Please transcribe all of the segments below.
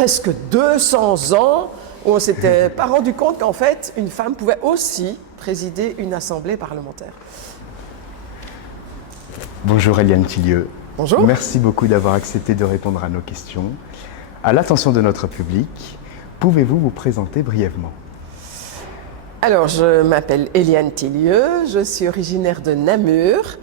presque 200 ans où on ne s'était pas rendu compte qu'en fait, une femme pouvait aussi présider une assemblée parlementaire. Bonjour Eliane Tillieu. Bonjour. Merci beaucoup d'avoir accepté de répondre à nos questions. À l'attention de notre public, pouvez-vous vous présenter brièvement? Alors, je m'appelle Eliane Tillieu, je suis originaire de Namur.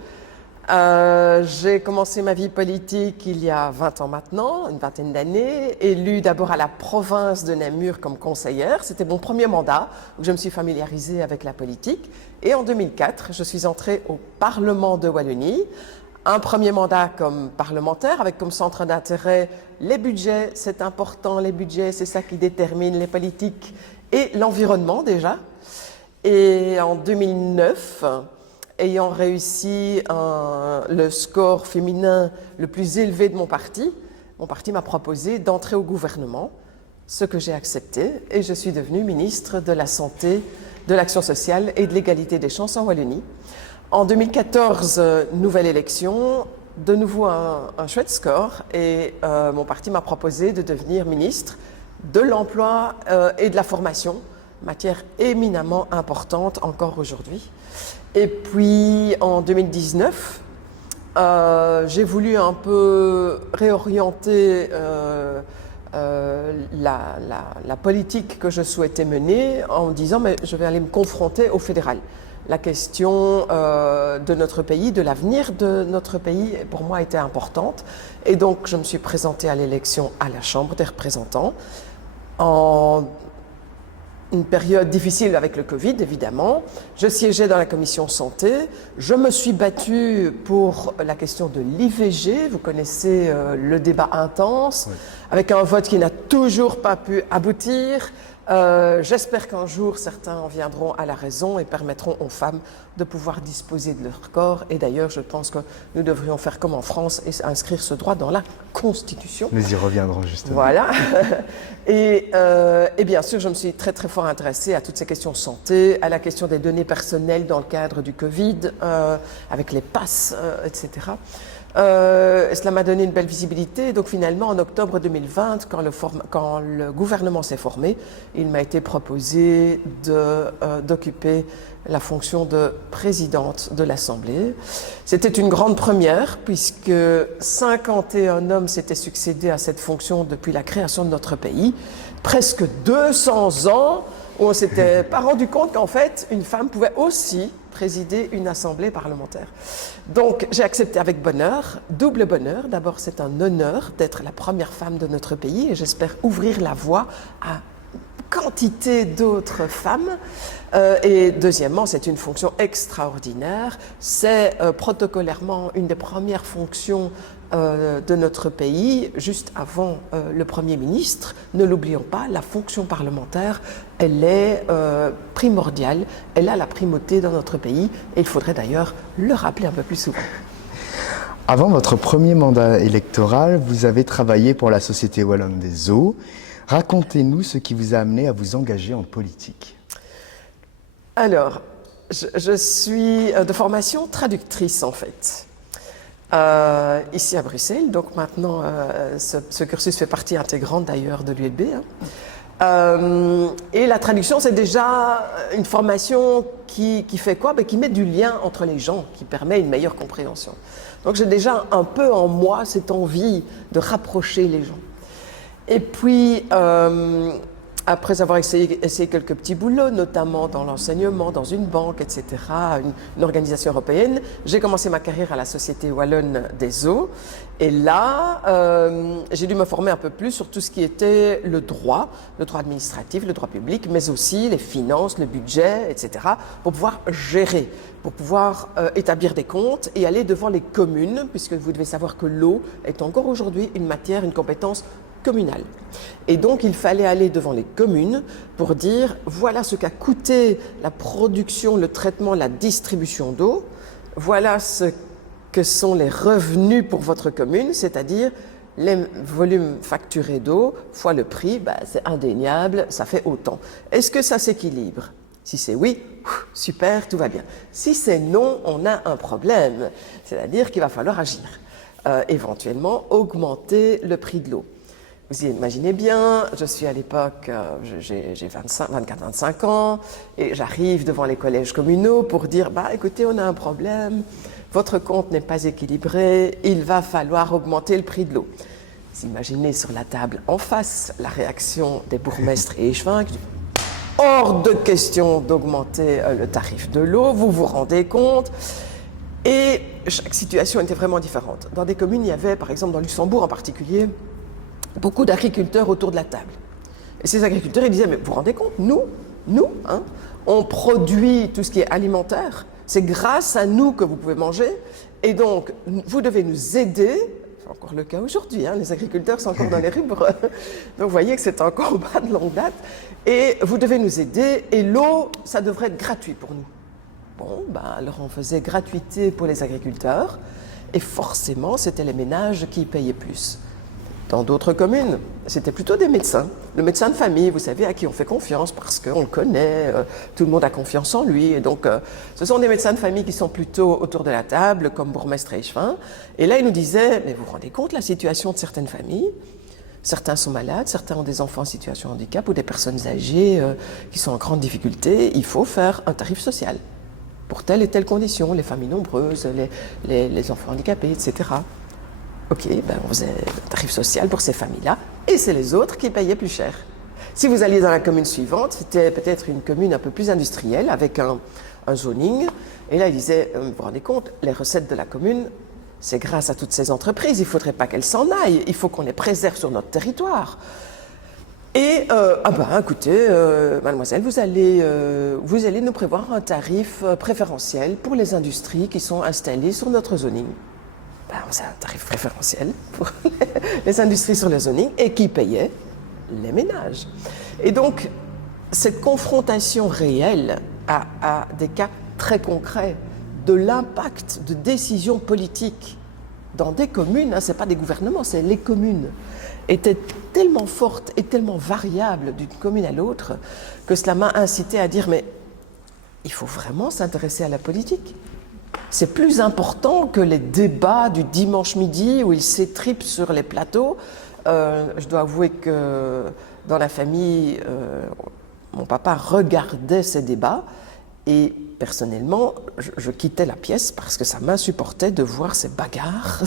J'ai commencé ma vie politique il y a 20 ans maintenant, une vingtaine d'années, élue d'abord à la province de Namur comme conseillère. C'était mon premier mandat où je me suis familiarisée avec la politique. Et en 2004, je suis entrée au Parlement de Wallonie. Un premier mandat comme parlementaire avec comme centre d'intérêt les budgets, c'est important, les budgets, c'est ça qui détermine les politiques et l'environnement déjà. Et en 2009, ayant réussi le score féminin le plus élevé de mon parti m'a proposé d'entrer au gouvernement, ce que j'ai accepté, et je suis devenue ministre de la Santé, de l'Action sociale et de l'égalité des chances en Wallonie. En 2014, nouvelle élection, de nouveau un chouette score, et mon parti m'a proposé de devenir ministre de l'Emploi et de la Formation, matière éminemment importante encore aujourd'hui. Et puis en 2019, j'ai voulu un peu réorienter la politique que je souhaitais mener en me disant mais je vais aller me confronter au fédéral. La question de notre pays, de l'avenir de notre pays, pour moi était importante. Et donc je me suis présentée à l'élection à la Chambre des représentants en une période difficile avec le Covid, évidemment. Je siégeais dans la commission santé. Je me suis battue pour la question de l'IVG. Vous connaissez le débat intense, oui, avec un vote qui n'a toujours pas pu aboutir. J'espère qu'un jour, certains en viendront à la raison et permettront aux femmes de pouvoir disposer de leur corps. Et d'ailleurs, je pense que nous devrions faire comme en France et inscrire ce droit dans la Constitution. Nous y reviendrons justement. Voilà. Et bien sûr, je me suis très très fort intéressée à toutes ces questions santé, à la question des données personnelles dans le cadre du Covid, avec les passes, etc. Cela m'a donné une belle visibilité. Donc finalement, en octobre 2020, quand le gouvernement s'est formé, il m'a été proposé d'occuper la fonction de présidente de l'Assemblée. C'était une grande première puisque 51 hommes s'étaient succédés à cette fonction depuis la création de notre pays. Presque 200 ans où on ne s'était pas rendu compte qu'en fait, une femme pouvait aussi présider une assemblée parlementaire. Donc j'ai accepté avec bonheur, double bonheur. D'abord, c'est un honneur d'être la première femme de notre pays et j'espère ouvrir la voie à quantité d'autres femmes. Et deuxièmement, c'est une fonction extraordinaire. C'est protocolairement une des premières fonctions de notre pays, juste avant le Premier ministre. Ne l'oublions pas, la fonction parlementaire, elle est primordiale, elle a la primauté dans notre pays et il faudrait d'ailleurs le rappeler un peu plus souvent. Avant votre premier mandat électoral, vous avez travaillé pour la Société Wallonne des Eaux. Racontez-nous ce qui vous a amené à vous engager en politique. Alors, je suis de formation traductrice en fait. Ici à Bruxelles, donc maintenant ce cursus fait partie intégrante d'ailleurs de l'ULB. Et la traduction, c'est déjà une formation qui fait quoi? Qui met du lien entre les gens, qui permet une meilleure compréhension. Donc j'ai déjà un peu en moi cette envie de rapprocher les gens. Et puis, après avoir essayé quelques petits boulots, notamment dans l'enseignement, dans une banque, etc., une organisation européenne, j'ai commencé ma carrière à la Société Wallonne des Eaux. Et là, j'ai dû me former un peu plus sur tout ce qui était le droit administratif, le droit public, mais aussi les finances, le budget, etc., pour pouvoir gérer, pour pouvoir établir des comptes et aller devant les communes, puisque vous devez savoir que l'eau est encore aujourd'hui une matière, une compétence communale. Et donc, il fallait aller devant les communes pour dire, voilà ce qu'a coûté la production, le traitement, la distribution d'eau, voilà ce que sont les revenus pour votre commune, c'est-à-dire les volumes facturés d'eau fois le prix, c'est indéniable, ça fait autant. Est-ce que ça s'équilibre? Si c'est oui, super, tout va bien. Si c'est non, on a un problème, c'est-à-dire qu'il va falloir agir, éventuellement augmenter le prix de l'eau. Vous imaginez bien, je suis à l'époque, j'ai 24-25 ans, et j'arrive devant les collèges communaux pour dire, bah écoutez, on a un problème, votre compte n'est pas équilibré, il va falloir augmenter le prix de l'eau. Vous imaginez sur la table en face la réaction des bourgmestres et échevins qui disent, hors de question d'augmenter le tarif de l'eau, vous vous rendez compte? Et chaque situation était vraiment différente. Dans des communes, il y avait, par exemple dans Luxembourg en particulier, beaucoup d'agriculteurs autour de la table. Et ces agriculteurs, ils disaient, mais vous vous rendez compte, nous, hein, on produit tout ce qui est alimentaire, c'est grâce à nous que vous pouvez manger, et donc vous devez nous aider. C'est encore le cas aujourd'hui, hein, les agriculteurs sont encore dans les rubres, donc vous voyez que c'est un combat de longue date, et vous devez nous aider, et l'eau, ça devrait être gratuit pour nous. Bon, ben, alors on faisait gratuité pour les agriculteurs, et forcément, c'était les ménages qui payaient plus. Dans d'autres communes, c'était plutôt des médecins. Le médecin de famille, vous savez, à qui on fait confiance parce qu'on le connaît, tout le monde a confiance en lui. Et donc, ce sont des médecins de famille qui sont plutôt autour de la table, comme bourgmestre et échevin. Et là, ils nous disaient, mais vous vous rendez compte la situation de certaines familles? Certains sont malades, certains ont des enfants en situation de handicap ou des personnes âgées qui sont en grande difficulté. Il faut faire un tarif social pour telle et telle condition, les familles nombreuses, les enfants handicapés, etc. Ok, ben on faisait un tarif social pour ces familles-là, et c'est les autres qui payaient plus cher. Si vous alliez dans la commune suivante, c'était peut-être une commune un peu plus industrielle, avec un zoning, et là, ils disaient, vous vous rendez compte, les recettes de la commune, c'est grâce à toutes ces entreprises, il ne faudrait pas qu'elles s'en aillent, il faut qu'on les préserve sur notre territoire. Et, écoutez, mademoiselle, vous allez nous prévoir un tarif préférentiel pour les industries qui sont installées sur notre zoning. Ben, c'est un tarif préférentiel pour les industries sur le zoning et qui payait les ménages. Et donc, cette confrontation réelle à des cas très concrets de l'impact de décisions politiques dans des communes, hein, ce n'est pas des gouvernements, c'est les communes, était tellement forte et tellement variable d'une commune à l'autre que cela m'a incité à dire, mais il faut vraiment s'intéresser à la politique. C'est plus important que les débats du dimanche midi où ils s'étripent sur les plateaux. Je dois avouer que dans la famille, mon papa regardait ces débats et personnellement, je quittais la pièce parce que ça m'insupportait de voir ces bagarres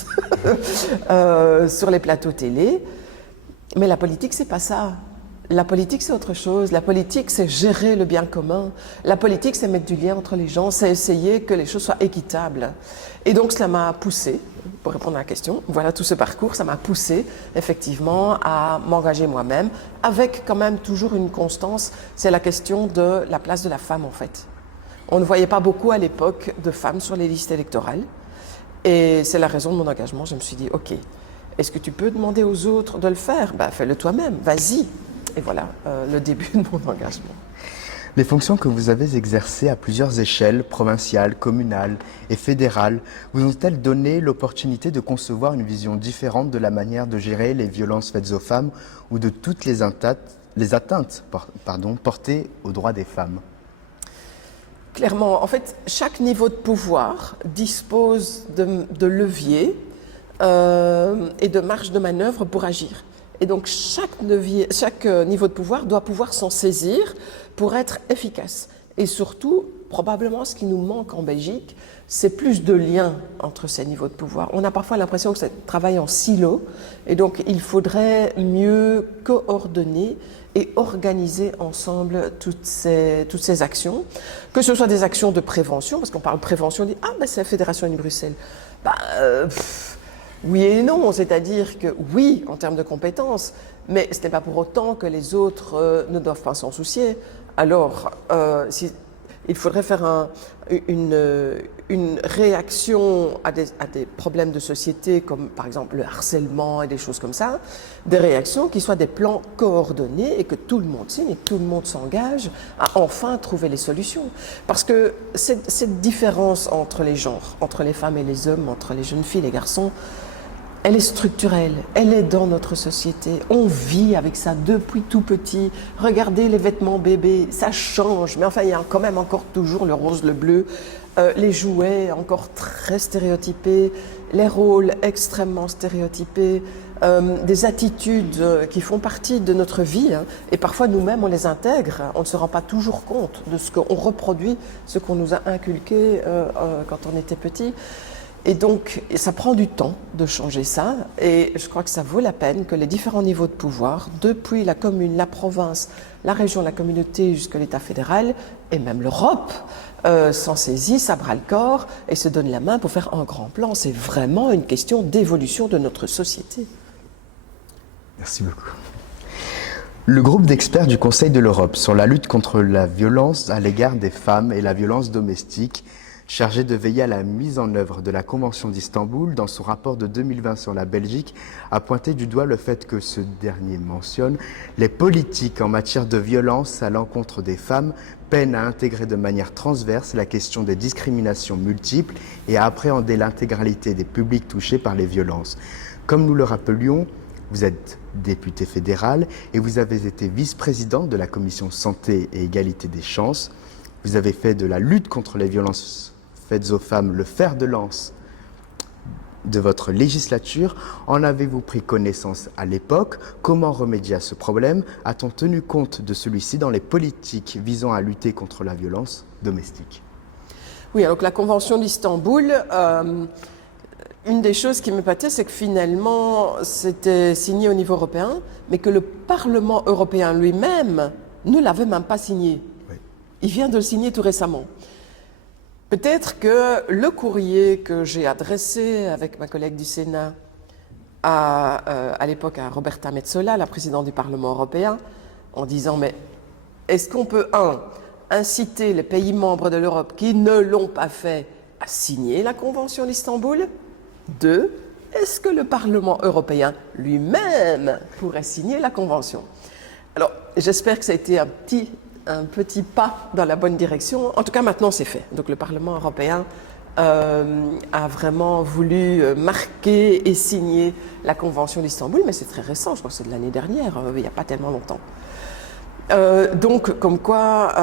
sur les plateaux télé. Mais la politique, c'est pas ça. La politique, c'est autre chose. La politique, c'est gérer le bien commun. La politique, c'est mettre du lien entre les gens, c'est essayer que les choses soient équitables. Et donc, cela m'a poussé, pour répondre à la question, voilà tout ce parcours, ça m'a poussé effectivement à m'engager moi-même, avec quand même toujours une constance, c'est la question de la place de la femme en fait. On ne voyait pas beaucoup à l'époque de femmes sur les listes électorales. Et c'est la raison de mon engagement. Je me suis dit, ok, est-ce que tu peux demander aux autres de le faire? Ben, fais-le toi-même, vas-y. Et voilà, le début de mon engagement. Les fonctions que vous avez exercées à plusieurs échelles, provinciales, communales et fédérales, vous ont-elles donné l'opportunité de concevoir une vision différente de la manière de gérer les violences faites aux femmes ou de toutes les atteintes portées aux droits des femmes? Clairement, en fait, chaque niveau de pouvoir dispose de leviers et de marge de manœuvre pour agir. Et donc chaque niveau de pouvoir doit pouvoir s'en saisir pour être efficace. Et surtout, probablement ce qui nous manque en Belgique, c'est plus de liens entre ces niveaux de pouvoir. On a parfois l'impression que ça travaille en silo, et donc il faudrait mieux coordonner et organiser ensemble toutes ces actions, que ce soit des actions de prévention, parce qu'on parle de prévention, on dit « Ah, ben c'est la Fédération de Bruxelles ». Oui et non, c'est-à-dire que oui, en termes de compétences, mais ce n'est pas pour autant que les autres ne doivent pas s'en soucier. Alors, il faudrait faire une réaction à des problèmes de société, comme par exemple le harcèlement et des choses comme ça, des réactions qui soient des plans coordonnés et que tout le monde signe et que tout le monde s'engage à enfin trouver les solutions. Parce que cette différence entre les genres, entre les femmes et les hommes, entre les jeunes filles et les garçons, elle est structurelle, elle est dans notre société. On vit avec ça depuis tout petit. Regardez les vêtements bébés, ça change. Mais enfin, il y a quand même encore toujours le rose, le bleu. Les jouets encore très stéréotypés. Les rôles extrêmement stéréotypés. des attitudes qui font partie de notre vie, hein, et parfois nous-mêmes on les intègre, on ne se rend pas toujours compte de ce qu'on reproduit, ce qu'on nous a inculqué quand on était petit. Et donc ça prend du temps de changer ça, et je crois que ça vaut la peine que les différents niveaux de pouvoir, depuis la commune, la province, la région, la communauté jusqu'à l'État fédéral, et même l'Europe, s'en saisissent à bras-le-corps et se donnent la main pour faire un grand plan. C'est vraiment une question d'évolution de notre société. Merci beaucoup. Le groupe d'experts du Conseil de l'Europe sur la lutte contre la violence à l'égard des femmes et la violence domestique, chargé de veiller à la mise en œuvre de la Convention d'Istanbul, dans son rapport de 2020 sur la Belgique, a pointé du doigt le fait que ce dernier mentionne les politiques en matière de violence à l'encontre des femmes peinent à intégrer de manière transverse la question des discriminations multiples et à appréhender l'intégralité des publics touchés par les violences. Comme nous le rappelions, vous êtes député fédéral et vous avez été vice-président de la Commission Santé et Égalité des chances. Vous avez fait de la lutte contre les violences faites aux femmes le fer de lance de votre législature. En avez-vous pris connaissance à l'époque? Comment remédier à ce problème? A-t-on tenu compte de celui-ci dans les politiques visant à lutter contre la violence domestique? Oui, donc la Convention d'Istanbul, une des choses qui m'épatait, c'est que finalement, c'était signé au niveau européen, mais que le Parlement européen lui-même ne l'avait même pas signé. Oui. Il vient de le signer tout récemment. Peut-être que le courrier que j'ai adressé avec ma collègue du Sénat à l'époque à Roberta Metsola, la présidente du Parlement européen, en disant mais est-ce qu'on peut, inciter les pays membres de l'Europe qui ne l'ont pas fait à signer la Convention d'Istanbul? 2, est-ce que le Parlement européen lui-même pourrait signer la Convention? Alors, j'espère que ça a été un petit pas dans la bonne direction. En tout cas, maintenant, c'est fait. Donc, le Parlement européen a vraiment voulu marquer et signer la Convention d'Istanbul, mais c'est très récent, je crois que c'est de l'année dernière, il n'y a pas tellement longtemps. Donc, comme quoi,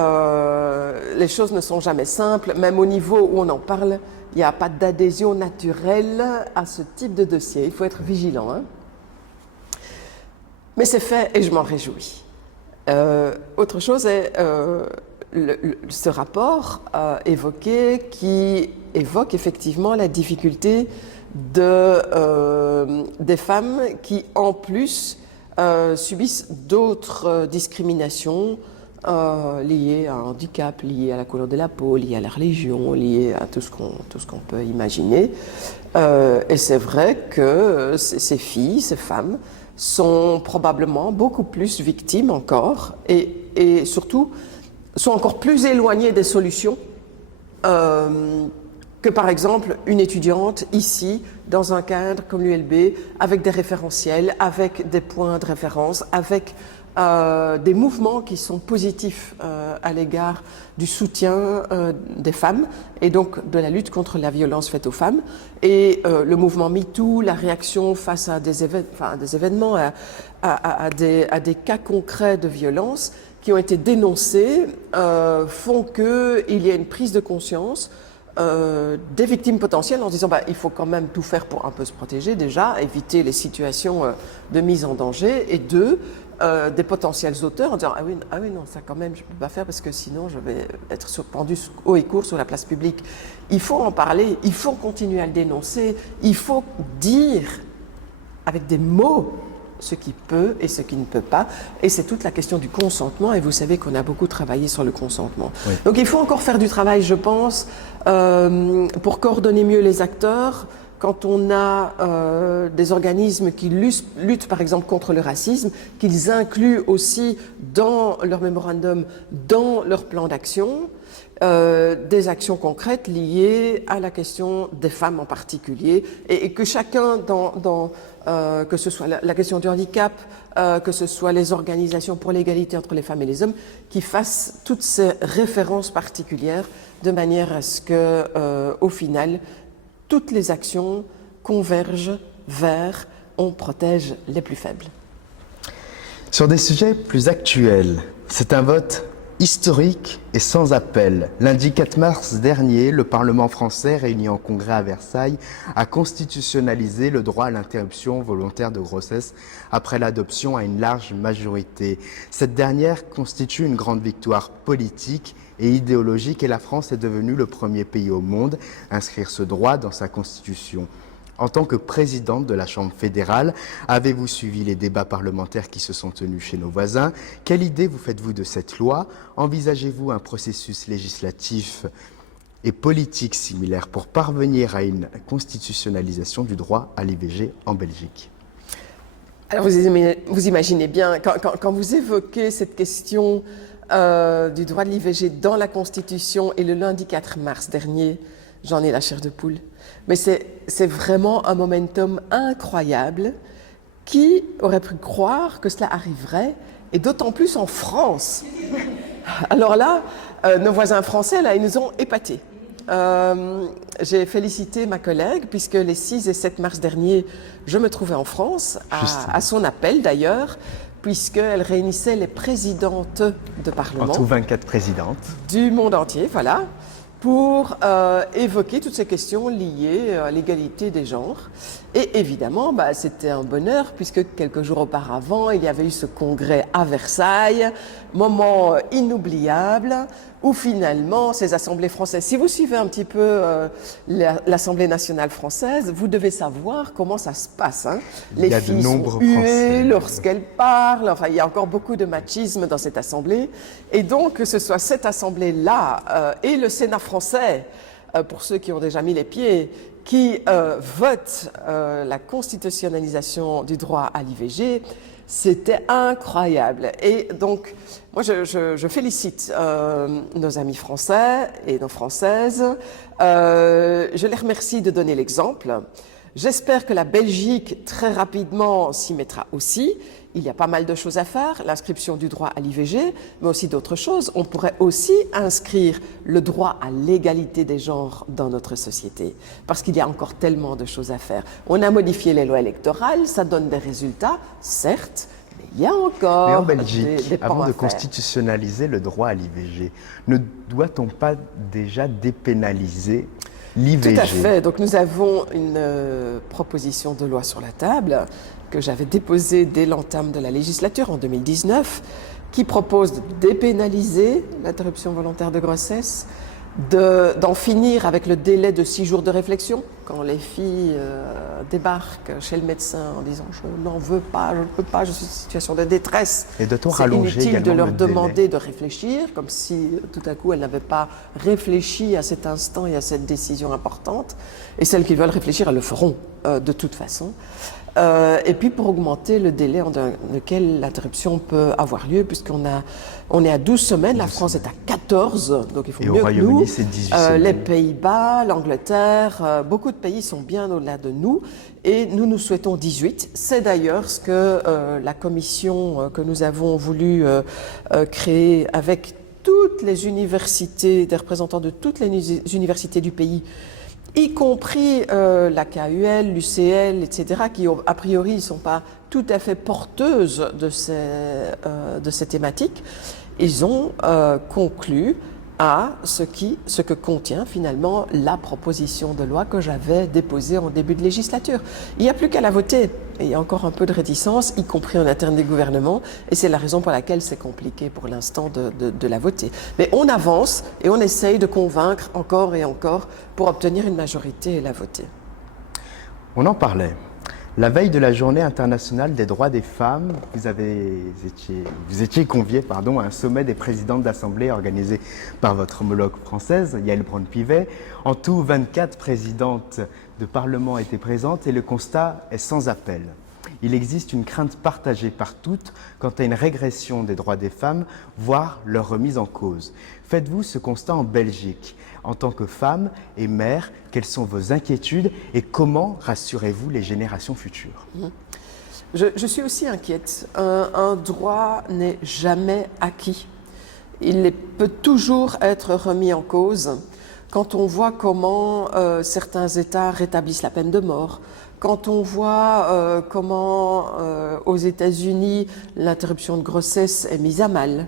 les choses ne sont jamais simples, même au niveau où on en parle, il n'y a pas d'adhésion naturelle à ce type de dossier. Il faut être vigilant, hein. Mais c'est fait et je m'en réjouis. Autre chose est ce rapport évoqué qui évoque effectivement la difficulté des femmes qui, en plus, subissent d'autres discriminations liées à un handicap, liées à la couleur de la peau, liées à la religion, liées à tout ce qu'on peut imaginer. Et c'est vrai que ces filles, ces femmes, sont probablement beaucoup plus victimes encore et surtout sont encore plus éloignées des solutions que par exemple une étudiante ici dans un cadre comme l'ULB avec des référentiels, avec des points de référence, avec des mouvements qui sont positifs à l'égard du soutien des femmes et donc de la lutte contre la violence faite aux femmes. Et le mouvement MeToo, la réaction face à des événements, à des cas concrets de violence qui ont été dénoncés font qu'il y a une prise de conscience des victimes potentielles en disant il faut quand même tout faire pour un peu se protéger déjà, éviter les situations de mise en danger, et 2, des potentiels auteurs en disant ah oui non, ça quand même je ne peux pas faire parce que sinon je vais être pendu haut et court sur la place publique. Il faut en parler, il faut continuer à le dénoncer, il faut dire avec des mots ce qui peut et ce qui ne peut pas, et c'est toute la question du consentement, et vous savez qu'on a beaucoup travaillé sur le consentement. Oui. Donc il faut encore faire du travail, je pense, pour coordonner mieux les acteurs. Quand on a des organismes qui luttent par exemple contre le racisme, qu'ils incluent aussi dans leur mémorandum, dans leur plan d'action, des actions concrètes liées à la question des femmes en particulier, et que chacun que ce soit la question du handicap, que ce soit les organisations pour l'égalité entre les femmes et les hommes, qui fassent toutes ces références particulières de manière à ce que, au final, toutes les actions convergent vers on protège les plus faibles. Sur des sujets plus actuels, c'est un vote Historique et sans appel. Lundi 4 mars dernier, le Parlement français, réuni en congrès à Versailles, a constitutionnalisé le droit à l'interruption volontaire de grossesse après l'adoption à une large majorité. Cette dernière constitue une grande victoire politique et idéologique et la France est devenue le premier pays au monde à inscrire ce droit dans sa constitution. En tant que présidente de la Chambre fédérale, avez-vous suivi les débats parlementaires qui se sont tenus chez nos voisins? Quelle idée vous faites-vous de cette loi? Envisagez-vous un processus législatif et politique similaire pour parvenir à une constitutionnalisation du droit à l'IVG en Belgique? Alors vous imaginez bien, quand vous évoquez cette question du droit de l'IVG dans la Constitution et le lundi 4 mars dernier, j'en ai la chair de poule. Mais c'est vraiment un momentum incroyable. Qui aurait pu croire que cela arriverait, et d'autant plus en France. Alors là, nos voisins français, là, ils nous ont épatés. J'ai félicité ma collègue, puisque les 6 et 7 mars dernier, je me trouvais en France, à son appel d'ailleurs, puisqu'elle réunissait les présidentes de Parlement. En tout 24 présidentes. Du monde entier, voilà, pour évoquer toutes ces questions liées à l'égalité des genres. Et évidemment, c'était un bonheur, puisque quelques jours auparavant, il y avait eu ce congrès à Versailles, moment inoubliable, où finalement, ces assemblées françaises, si vous suivez un petit peu l'Assemblée nationale française, vous devez savoir comment ça se passe. Hein. Les filles sont huées lorsqu'elles parlent, enfin, il y a encore beaucoup de machisme dans cette assemblée. Et donc, que ce soit cette assemblée-là et le Sénat français, pour ceux qui ont déjà mis les pieds, qui votent la constitutionnalisation du droit à l'IVG, c'était incroyable. Et donc, moi, je félicite nos amis français et nos françaises. Je les remercie de donner l'exemple. J'espère que la Belgique, très rapidement, s'y mettra aussi. Il y a pas mal de choses à faire, l'inscription du droit à l'IVG, mais aussi d'autres choses. On pourrait aussi inscrire le droit à l'égalité des genres dans notre société, parce qu'il y a encore tellement de choses à faire. On a modifié les lois électorales, ça donne des résultats, certes, mais il y a encore mais en Belgique, des avant de faire. constitutionnaliser le droit à l'IVG, ne doit-on pas déjà dépénaliser l'IVG? Tout à fait. Donc nous avons une proposition de loi sur la table que j'avais déposée dès l'entame de la législature en 2019, qui propose de dépénaliser l'interruption volontaire de grossesse, d'en finir avec le délai de 6 jours de réflexion, quand les filles débarquent chez le médecin en disant « je n'en veux pas, je ne peux pas, je suis en situation de détresse ». Et doit-on C'est rallonger inutile de également leur le délai? demander de réfléchir, comme si tout à coup elles n'avaient pas réfléchi à cet instant et à cette décision importante. Et celles qui veulent réfléchir, elles le feront de toute façon. Et puis pour augmenter le délai dans lequel l'interruption peut avoir lieu, on est à 12 semaines, la France est à 14, donc il faut mieux que nous. C'est 18 semaines. Les Pays-Bas, l'Angleterre, beaucoup de pays sont bien au-delà de nous, et nous souhaitons 18. C'est d'ailleurs ce que la commission que nous avons voulu créer avec toutes les universités, des représentants de toutes les universités du pays, y compris la KUL, l'UCL, etc., qui a priori ne sont pas tout à fait porteuses de ces thématiques, ils ont conclu à ce que contient finalement la proposition de loi que j'avais déposée en début de législature. Il n'y a plus qu'à la voter. Et il y a encore un peu de réticence, y compris en interne des gouvernements, et c'est la raison pour laquelle c'est compliqué pour l'instant de la voter. Mais on avance et on essaye de convaincre encore et encore pour obtenir une majorité et la voter. On en parlait. La veille de la Journée internationale des droits des femmes, vous étiez convié à un sommet des présidentes d'assemblée organisé par votre homologue française, Yaël Braun-Pivet. En tout, 24 présidentes de parlement étaient présentes et le constat est sans appel. Il existe une crainte partagée par toutes quant à une régression des droits des femmes, voire leur remise en cause. Faites-vous ce constat en Belgique? En tant que femme et mère, quelles sont vos inquiétudes et comment rassurez-vous les générations futures? Je suis aussi inquiète. Un droit n'est jamais acquis. Il peut toujours être remis en cause. Quand on voit comment certains États rétablissent la peine de mort, quand on voit comment aux États-Unis l'interruption de grossesse est mise à mal,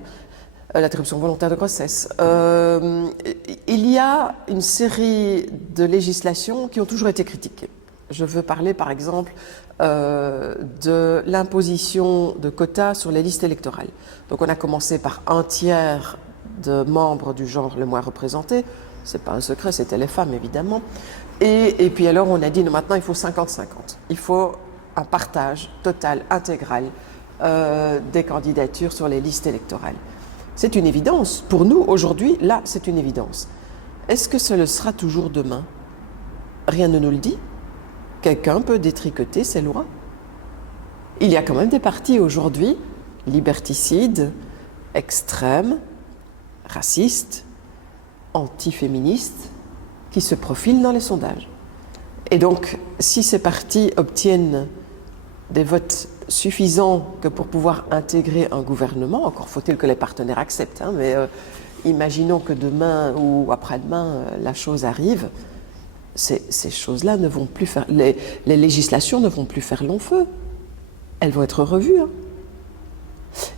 l'interruption volontaire de grossesse. Il y a une série de législations qui ont toujours été critiquées. Je veux parler par exemple de l'imposition de quotas sur les listes électorales. Donc on a commencé par un tiers de membres du genre le moins représenté. C'est pas un secret, c'était les femmes évidemment. Et puis alors on a dit non, maintenant il faut 50-50. Il faut un partage total, intégral des candidatures sur les listes électorales. C'est une évidence. Pour nous, aujourd'hui, là, c'est une évidence. Est-ce que ce le sera toujours demain? Rien ne nous le dit. Quelqu'un peut détricoter ces lois. Il y a quand même des partis aujourd'hui, liberticides, extrêmes, racistes, antiféministes, qui se profilent dans les sondages. Et donc, si ces partis obtiennent des votes suffisants que pour pouvoir intégrer un gouvernement, encore faut-il que les partenaires acceptent, hein, mais imaginons que demain ou après-demain, la chose arrive, ces choses-là ne vont plus faire... Les législations ne vont plus faire long feu. Elles vont être revues. Hein.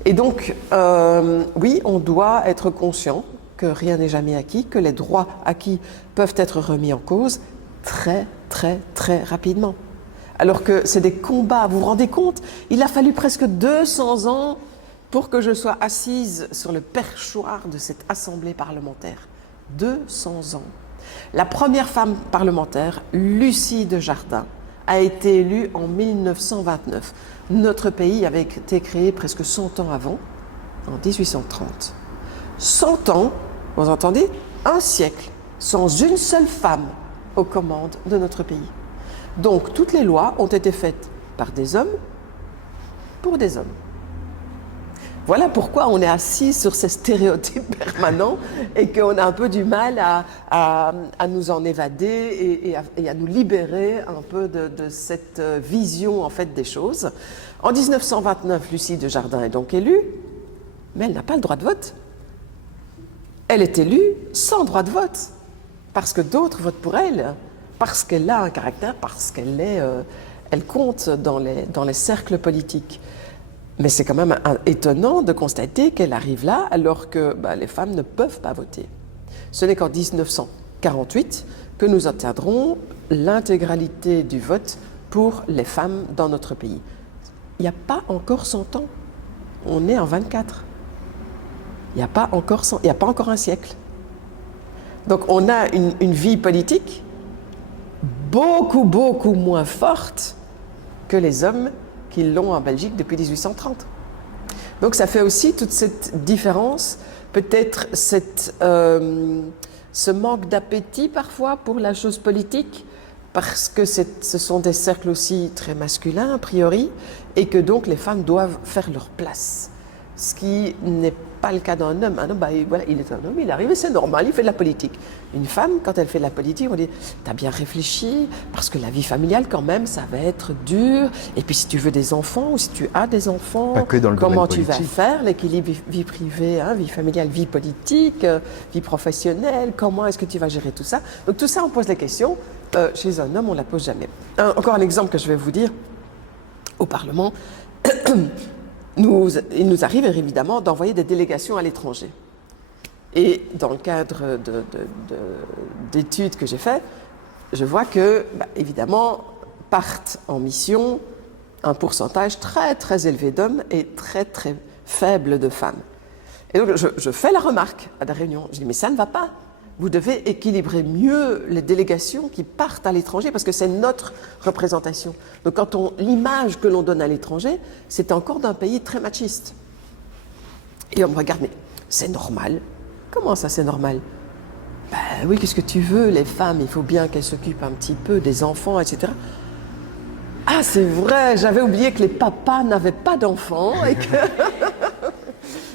Et donc, oui, on doit être conscient que rien n'est jamais acquis, que les droits acquis peuvent être remis en cause très, très, très rapidement. Alors que c'est des combats, vous vous rendez compte? Il a fallu presque 200 ans pour que je sois assise sur le perchoir de cette assemblée parlementaire. 200 ans. La première femme parlementaire, Lucie de Jardin, a été élue en 1929. Notre pays avait été créé presque 100 ans avant, en 1830. 100 ans, vous entendez? Un siècle, sans une seule femme aux commandes de notre pays. Donc, toutes les lois ont été faites par des hommes, pour des hommes. Voilà pourquoi on est assis sur ces stéréotypes permanents et qu'on a un peu du mal à nous en évader et à nous libérer un peu de cette vision en fait des choses. En 1929, Lucie de Jardin est donc élue, mais elle n'a pas le droit de vote. Elle est élue sans droit de vote, parce que d'autres votent pour elle. Parce qu'elle a un caractère, parce elle compte dans les cercles politiques. Mais c'est quand même étonnant de constater qu'elle arrive là alors que les femmes ne peuvent pas voter. Ce n'est qu'en 1948 que nous atteindrons l'intégralité du vote pour les femmes dans notre pays. Il n'y a pas encore 100 ans. On est en 24. Il n'y a pas encore un siècle. Donc on a une vie politique beaucoup, beaucoup moins forte que les hommes qui l'ont en Belgique depuis 1830. Donc ça fait aussi toute cette différence, peut-être ce manque d'appétit parfois pour la chose politique, parce que ce sont des cercles aussi très masculins a priori, et que donc les femmes doivent faire leur place. Ce qui n'est pas le cas d'un homme. Un homme, voilà, il est un homme, il arrive et c'est normal, il fait de la politique. Une femme, quand elle fait de la politique, on dit « t'as bien réfléchi, parce que la vie familiale quand même, ça va être dur. Et puis si tu veux des enfants, ou si tu as des enfants, comment tu vas faire l'équilibre vie privée, hein, vie familiale, vie politique, vie professionnelle, comment est-ce que tu vas gérer tout ça ?» Donc tout ça, on pose la question. Chez un homme, on ne la pose jamais. Encore un exemple que je vais vous dire. Au Parlement, il nous arrive évidemment d'envoyer des délégations à l'étranger. Et dans le cadre d'études que j'ai faites, je vois que, évidemment, partent en mission un pourcentage très très élevé d'hommes et très très faible de femmes. Et donc je fais la remarque à la réunion, je dis mais ça ne va pas. Vous devez équilibrer mieux les délégations qui partent à l'étranger parce que c'est notre représentation. Donc l'image que l'on donne à l'étranger, c'est encore d'un pays très machiste. Et on me regarde, mais c'est normal. Comment ça c'est normal? Oui, qu'est-ce que tu veux? Les femmes, il faut bien qu'elles s'occupent un petit peu des enfants, etc. Ah, c'est vrai, j'avais oublié que les papas n'avaient pas d'enfants et que...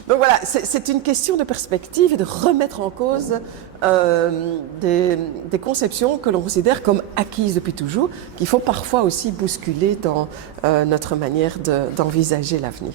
Donc voilà, c'est une question de perspective et de remettre en cause des conceptions que l'on considère comme acquises depuis toujours, qu'il faut parfois aussi bousculer dans notre manière d'envisager l'avenir.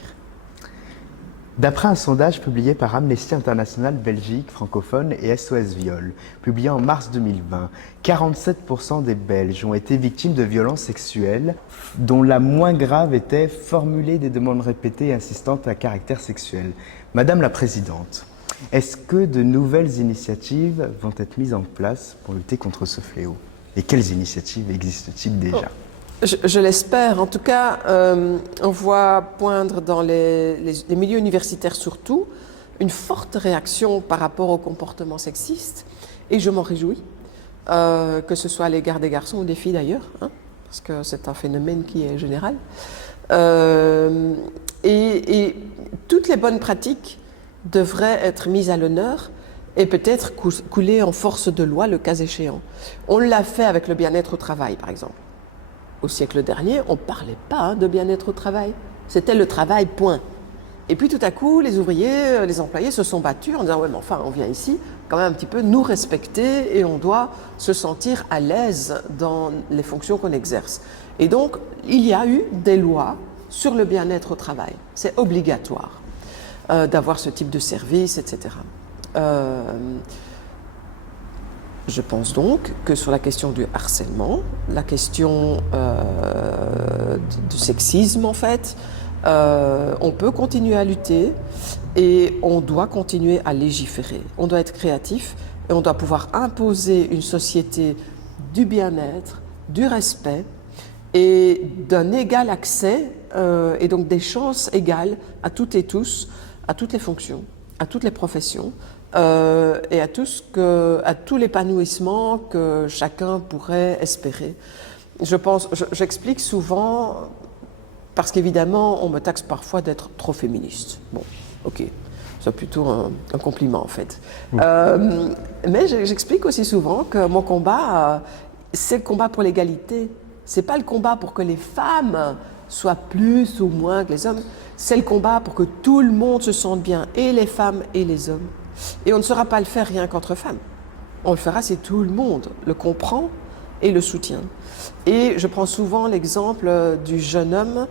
D'après un sondage publié par Amnesty International Belgique francophone et SOS Viol, publié en mars 2020, 47% des Belges ont été victimes de violences sexuelles, dont la moins grave était formuler des demandes répétées et insistantes à caractère sexuel. Madame la Présidente, Est-ce que de nouvelles initiatives vont être mises en place pour lutter contre ce fléau? Et quelles initiatives existent-ils déjà? Je l'espère. En tout cas, on voit poindre dans les milieux universitaires surtout une forte réaction par rapport au comportement sexiste. Et je m'en réjouis, que ce soit à l'égard des garçons ou des filles d'ailleurs, hein, parce que c'est un phénomène qui est général. Et toutes les bonnes pratiques devraient être mises à l'honneur et peut-être couler en force de loi le cas échéant. On l'a fait avec le bien-être au travail, par exemple. Au siècle dernier, on ne parlait pas de bien-être au travail. C'était le travail, point. Et puis tout à coup, les ouvriers, les employés se sont battus en disant « ouais, mais enfin, on vient ici quand même un petit peu nous respecter et on doit se sentir à l'aise dans les fonctions qu'on exerce ». Et donc, il y a eu des lois sur le bien-être au travail. C'est obligatoire d'avoir ce type de service, etc. Je pense donc que sur la question du harcèlement, la question du sexisme en fait, on peut continuer à lutter et on doit continuer à légiférer. On doit être créatif et on doit pouvoir imposer une société du bien-être, du respect et d'un égal accès et donc des chances égales à toutes et tous, à toutes les fonctions, à toutes les professions et à tout l'épanouissement que chacun pourrait espérer. J'explique souvent, parce qu'évidemment, on me taxe parfois d'être trop féministe. Bon, ok, c'est plutôt un compliment en fait. Mais j'explique aussi souvent que mon combat, c'est le combat pour l'égalité. C'est pas le combat pour que les femmes soient plus ou moins que les hommes. C'est le combat pour que tout le monde se sente bien, et les femmes et les hommes. Et on ne saura pas le faire rien qu'entre femmes. On le fera si tout le monde le comprend et le soutient. Et je prends souvent l'exemple du jeune homme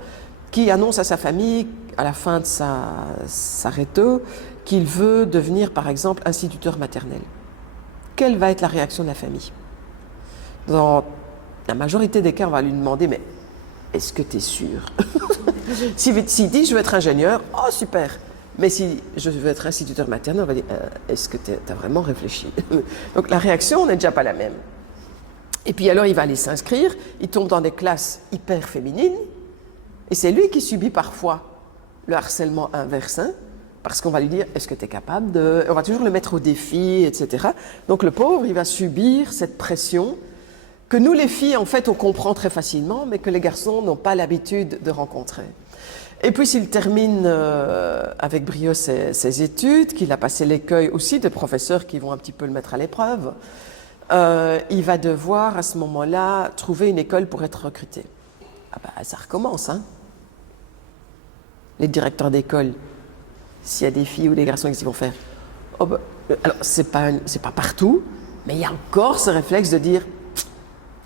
qui annonce à sa famille, à la fin de sa réto, qu'il veut devenir, par exemple, instituteur maternel. Quelle va être la réaction de la famille? Dans la majorité des cas, on va lui demander, mais est-ce que tu es sûr? S'il dit, je veux être ingénieur, oh super. Mais si je veux être instituteur maternel, on va dire, est-ce que tu as vraiment réfléchi? Donc la réaction n'est déjà pas la même. Et puis alors il va aller s'inscrire, il tombe dans des classes hyper féminines, et c'est lui qui subit parfois le harcèlement inverse, hein, parce qu'on va lui dire, est-ce que tu es capable de... On va toujours le mettre au défi, etc. Donc le pauvre, il va subir cette pression que nous les filles, en fait, on comprend très facilement, mais que les garçons n'ont pas l'habitude de rencontrer. Et puis s'il termine avec brio ses études, qu'il a passé l'écueil aussi de professeurs qui vont un petit peu le mettre à l'épreuve, il va devoir à ce moment-là trouver une école pour être recruté. Ah bah ça recommence, hein. Les directeurs d'école, s'il y a des filles ou des garçons qui vont faire, oh bah, alors c'est pas partout, mais il y a encore ce réflexe de dire,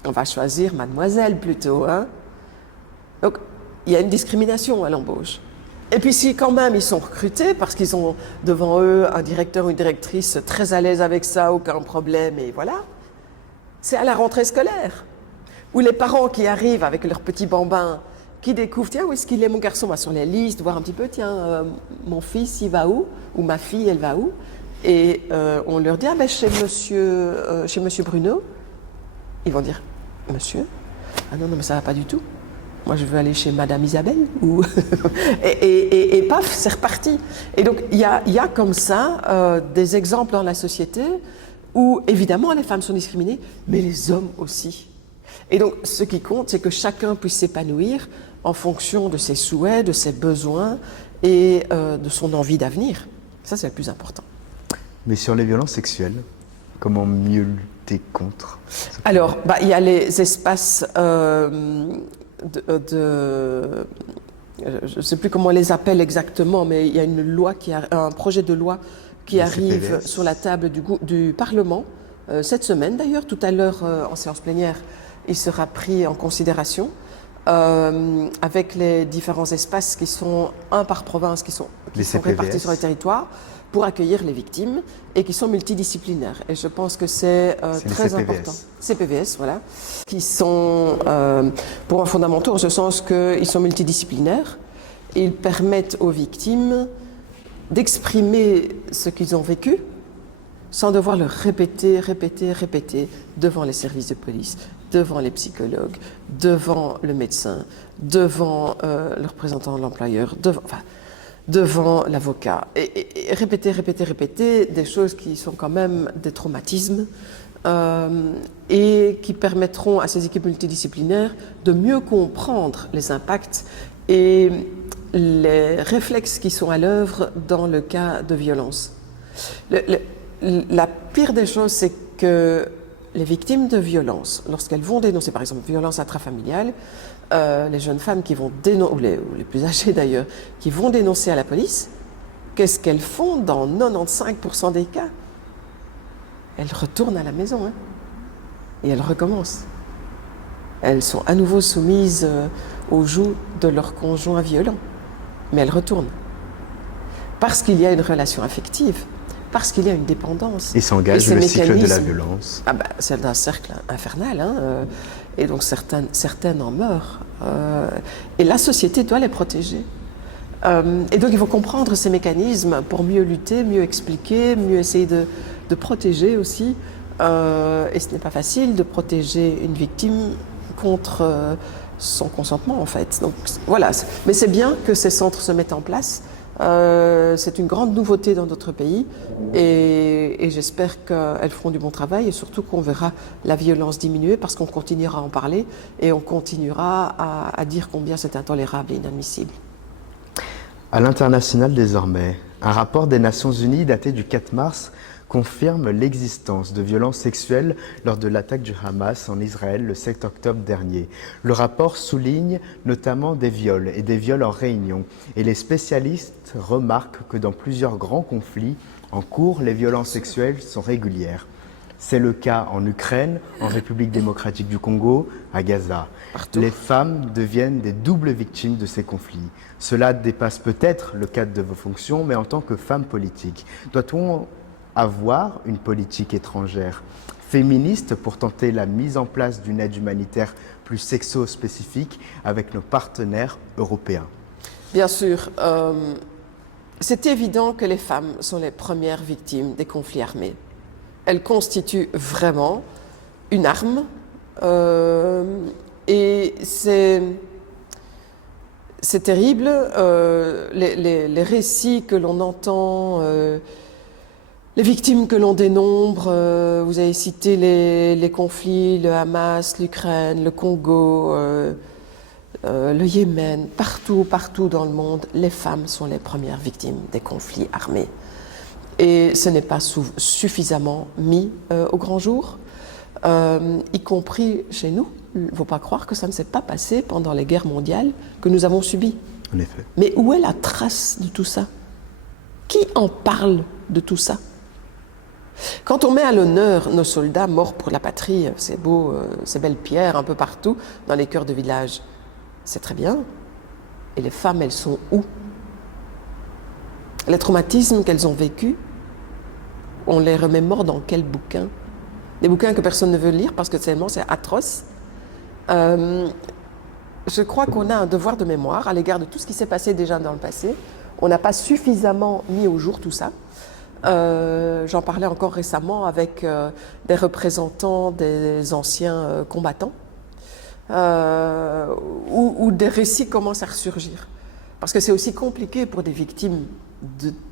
on va choisir mademoiselle plutôt, hein. Donc il y a une discrimination à l'embauche. Et puis si quand même ils sont recrutés parce qu'ils ont devant eux un directeur ou une directrice très à l'aise avec ça, aucun problème, et voilà, c'est à la rentrée scolaire, où les parents qui arrivent avec leurs petits bambins, qui découvrent, tiens, où est-ce qu'il est mon garçon? Sur les listes, voir un petit peu, tiens, mon fils, il va où? Ou ma fille, elle va où? Et on leur dit, ah ben chez monsieur Bruno. Ils vont dire, monsieur? Ah non, mais ça va pas du tout. Moi, je veux aller chez Madame Isabelle. Ou et paf, c'est reparti. Et donc, il y a comme ça des exemples dans la société où, évidemment, les femmes sont discriminées, mais les hommes aussi. Et donc, ce qui compte, c'est que chacun puisse s'épanouir en fonction de ses souhaits, de ses besoins et de son envie d'avenir. Ça, c'est le plus important. Mais sur les violences sexuelles, comment mieux lutter contre? Alors, il y a les espaces... je ne sais plus comment on les appelle exactement, mais il y a un projet de loi qui arrive sur la table du Parlement cette semaine d'ailleurs. Tout à l'heure, en séance plénière, il sera pris en considération avec les différents espaces qui sont, un par province, qui sont répartis sur les territoires pour accueillir les victimes et qui sont multidisciplinaires. Et je pense que c'est très important. CPVS, voilà. Qui sont pour un fondamentaux en ce sens qu'ils sont multidisciplinaires. Ils permettent aux victimes d'exprimer ce qu'ils ont vécu sans devoir le répéter devant les services de police, devant les psychologues, devant le médecin, devant le représentant de l'employeur, devant l'avocat. Et répéter des choses qui sont quand même des traumatismes et qui permettront à ces équipes multidisciplinaires de mieux comprendre les impacts et les réflexes qui sont à l'œuvre dans le cas de violence. La pire des choses, c'est que les victimes de violence, lorsqu'elles vont dénoncer, par exemple, violence intrafamiliale, les jeunes femmes qui vont dénoncer, ou les plus âgées d'ailleurs, qui vont dénoncer à la police, qu'est-ce qu'elles font dans 95% des cas? Elles retournent à la maison, hein, et elles recommencent. Elles sont à nouveau soumises aux joues de leur conjoint violent, mais elles retournent. Parce qu'il y a une relation affective, parce qu'il y a une dépendance. Et s'engage le cycle de la violence. C'est un cercle infernal, hein, et donc certaines en meurent. Et la société doit les protéger. Et donc il faut comprendre ces mécanismes pour mieux lutter, mieux expliquer, mieux essayer de protéger aussi. Et ce n'est pas facile de protéger une victime contre son consentement en fait. Donc voilà, mais c'est bien que ces centres se mettent en place. C'est une grande nouveauté dans notre pays et j'espère qu'elles feront du bon travail et surtout qu'on verra la violence diminuer parce qu'on continuera à en parler et on continuera à dire combien c'est intolérable et inadmissible. À l'international désormais, un rapport des Nations Unies daté du 4 mars confirme l'existence de violences sexuelles lors de l'attaque du Hamas en Israël le 7 octobre dernier. Le rapport souligne notamment des viols et des viols en réunion. Et les spécialistes remarquent que dans plusieurs grands conflits en cours, les violences sexuelles sont régulières. C'est le cas en Ukraine, en République démocratique du Congo, à Gaza. Partout. Les femmes deviennent des doubles victimes de ces conflits. Cela dépasse peut-être le cadre de vos fonctions, mais en tant que femme politique, doit-on avoir une politique étrangère féministe pour tenter la mise en place d'une aide humanitaire plus sexo-spécifique avec nos partenaires européens? Bien sûr, c'est évident que les femmes sont les premières victimes des conflits armés. Elles constituent vraiment une arme et c'est terrible. Les récits que l'on entend, les victimes que l'on dénombre, vous avez cité les conflits, le Hamas, l'Ukraine, le Congo, le Yémen, partout dans le monde, les femmes sont les premières victimes des conflits armés. Et ce n'est pas suffisamment mis au grand jour, y compris chez nous. Il ne faut pas croire que ça ne s'est pas passé pendant les guerres mondiales que nous avons subies. En effet. Mais où est la trace de tout ça? Qui en parle de tout ça? Quand on met à l'honneur nos soldats morts pour la patrie, c'est beau, ces belles pierres un peu partout dans les cœurs de village, c'est très bien. Et les femmes, elles sont où? Les traumatismes qu'elles ont vécus, on les remémore dans quels bouquins? Des bouquins que personne ne veut lire parce que tellement c'est atroce. Je crois qu'on a un devoir de mémoire à l'égard de tout ce qui s'est passé déjà dans le passé. On n'a pas suffisamment mis au jour tout ça. J'en parlais encore récemment avec des représentants des anciens combattants, où des récits commencent à ressurgir. Parce que c'est aussi compliqué pour des victimes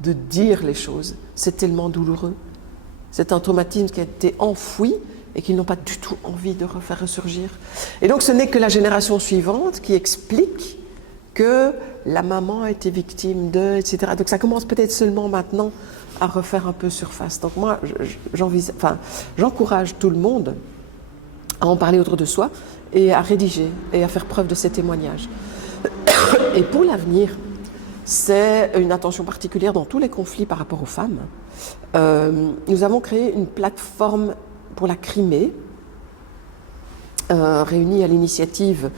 de dire les choses. C'est tellement douloureux. C'est un traumatisme qui a été enfoui et qu'ils n'ont pas du tout envie de refaire ressurgir. Et donc ce n'est que la génération suivante qui explique que la maman a été victime de, etc. Donc ça commence peut-être seulement maintenant à refaire un peu surface. Donc moi, j'encourage tout le monde à en parler autour de soi et à rédiger et à faire preuve de ces témoignages. Et pour l'avenir, c'est une attention particulière dans tous les conflits par rapport aux femmes. Nous avons créé une plateforme pour la Crimée, réunie à l'initiative,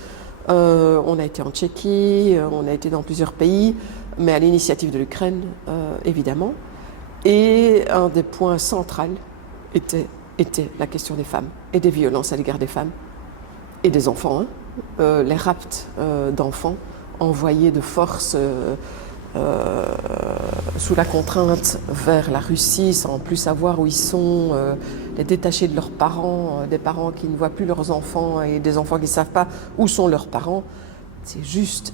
on a été en Tchéquie, on a été dans plusieurs pays, mais à l'initiative de l'Ukraine, évidemment. Et un des points centraux était la question des femmes et des violences à l'égard des femmes et des enfants, hein. Les rapts d'enfants envoyés de force sous la contrainte vers la Russie sans plus savoir où ils sont, les détachés de leurs parents, des parents qui ne voient plus leurs enfants et des enfants qui ne savent pas où sont leurs parents, c'est juste,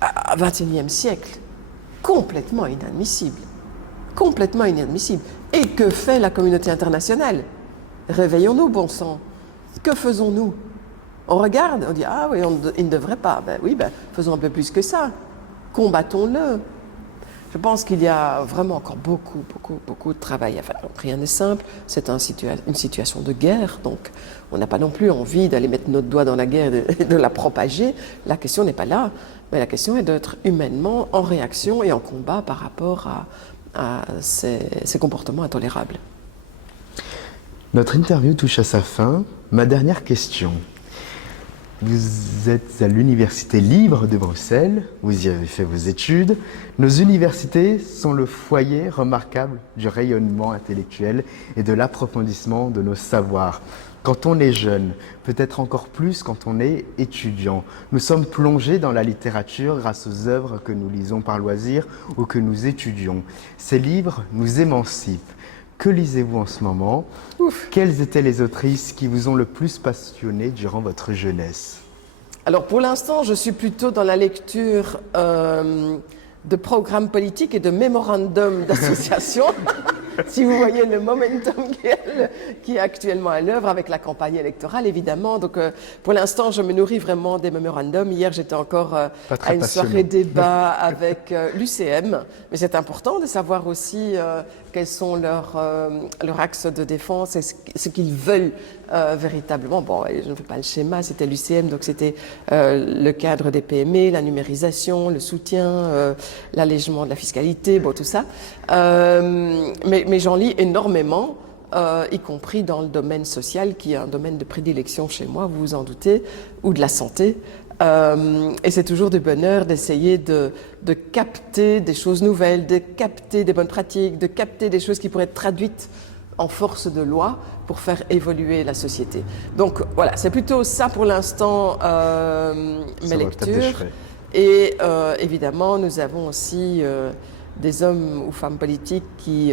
à XXIe siècle, complètement inadmissible. Complètement inadmissible. Et que fait la communauté internationale? Réveillons-nous, bon sang. Que faisons-nous? On regarde, on dit, ah oui, il ne devrait pas. Ben oui, faisons un peu plus que ça. Combattons-le. Je pense qu'il y a vraiment encore beaucoup de travail à faire. Donc, rien n'est simple, c'est une situation de guerre, donc on n'a pas non plus envie d'aller mettre notre doigt dans la guerre et de la propager. La question n'est pas là, mais la question est d'être humainement en réaction et en combat par rapport à ces comportements intolérables. Notre interview touche à sa fin. Ma dernière question. Vous êtes à l'Université libre de Bruxelles, vous y avez fait vos études. Nos universités sont le foyer remarquable du rayonnement intellectuel et de l'approfondissement de nos savoirs. Quand on est jeune, peut-être encore plus quand on est étudiant, nous sommes plongés dans la littérature grâce aux œuvres que nous lisons par loisir ou que nous étudions. Ces livres nous émancipent. Que lisez-vous en ce moment? Quelles étaient les autrices qui vous ont le plus passionné durant votre jeunesse? Alors pour l'instant, je suis plutôt dans la lecture de programmes politiques et de mémorandums d'association. Si vous voyez le momentum qui est actuellement à l'œuvre avec la campagne électorale, évidemment. Donc, pour l'instant, je me nourris vraiment des mémorandums. Hier, j'étais encore à une soirée débat avec l'UCM. Mais c'est important de savoir aussi quels sont leurs axes de défense et ce qu'ils veulent véritablement. Bon, je ne fais pas le schéma, c'était l'UCM, donc c'était le cadre des PME, la numérisation, le soutien, l'allègement de la fiscalité, bon, tout ça. Mais j'en lis énormément, y compris dans le domaine social, qui est un domaine de prédilection chez moi, vous vous en doutez, ou de la santé. Et c'est toujours du bonheur d'essayer de capter des choses nouvelles, de capter des bonnes pratiques, de capter des choses qui pourraient être traduites en force de loi pour faire évoluer la société. Donc voilà, c'est plutôt ça pour l'instant mes lectures. Et évidemment, nous avons aussi des hommes ou femmes politiques qui